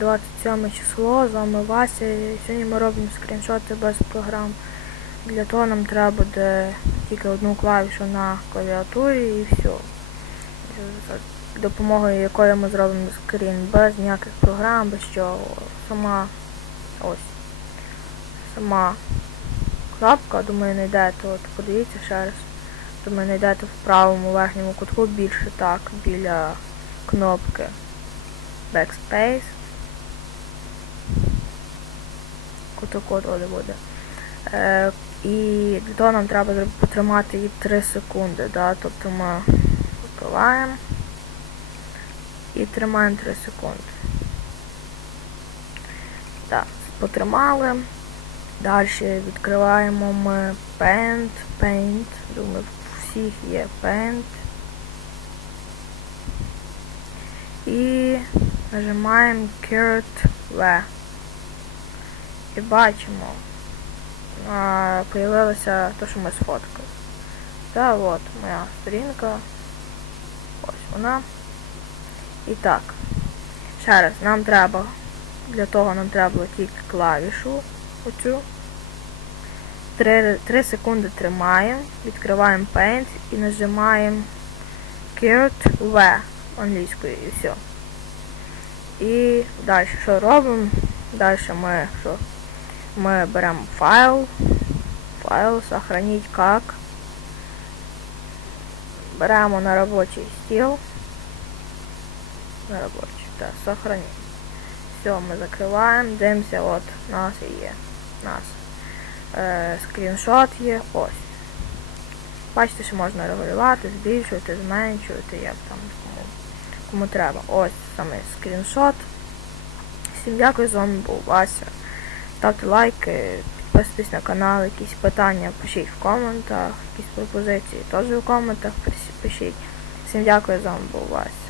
27 число, з вами Вася. Сьогодні ми робимо скріншоти без програм. Для того нам треба буде тільки одну клавішу на клавіатурі і все. Допомогою якої ми зробимо скрін без ніяких програм, без чого. Сама ось. Сама кнопка, думаю, знайдете. От подивіться ще раз. Думаю, знайдете в правому верхньому кутку більше так, біля кнопки Backspace. Куток от от буде. Е, і для того нам треба потримати її 3 секунди. Тобто ми викриваємо і тримаємо 3 секунди. Так, потримали. Далі відкриваємо ми Paint, Paint. Думаю, всіх є Paint. І нажимаємо Current V. І бачимо. А, появилося те, що ми сфоткали. Та от моя сторінка. Ось вона. І так. Ще раз, нам треба. Для того нам треба було тільки клавішу. Оцю. 3, 3 секунди тримаємо, відкриваємо Paint і нажимаємо Current V англійською і все. І далі що робимо? Далі ми що? Ми беремо файл, файл, сохранить как. Беремо на робочий стіл. На робочий, так, сохранить. Все, ми закриваємо, дивимося, от, нас і є. Нас е, скріншот є, ось. Бачите, що можна регулювати, збільшувати, зменшувати, як там кому, кому треба. Ось саме скріншот. Всім дякую, з вами був Вася. Ставте лайки, підписуйтесь на канал, якісь питання пишіть в коментах, якісь пропозиції теж в коментах пишіть. Всім дякую, за вам був Вася.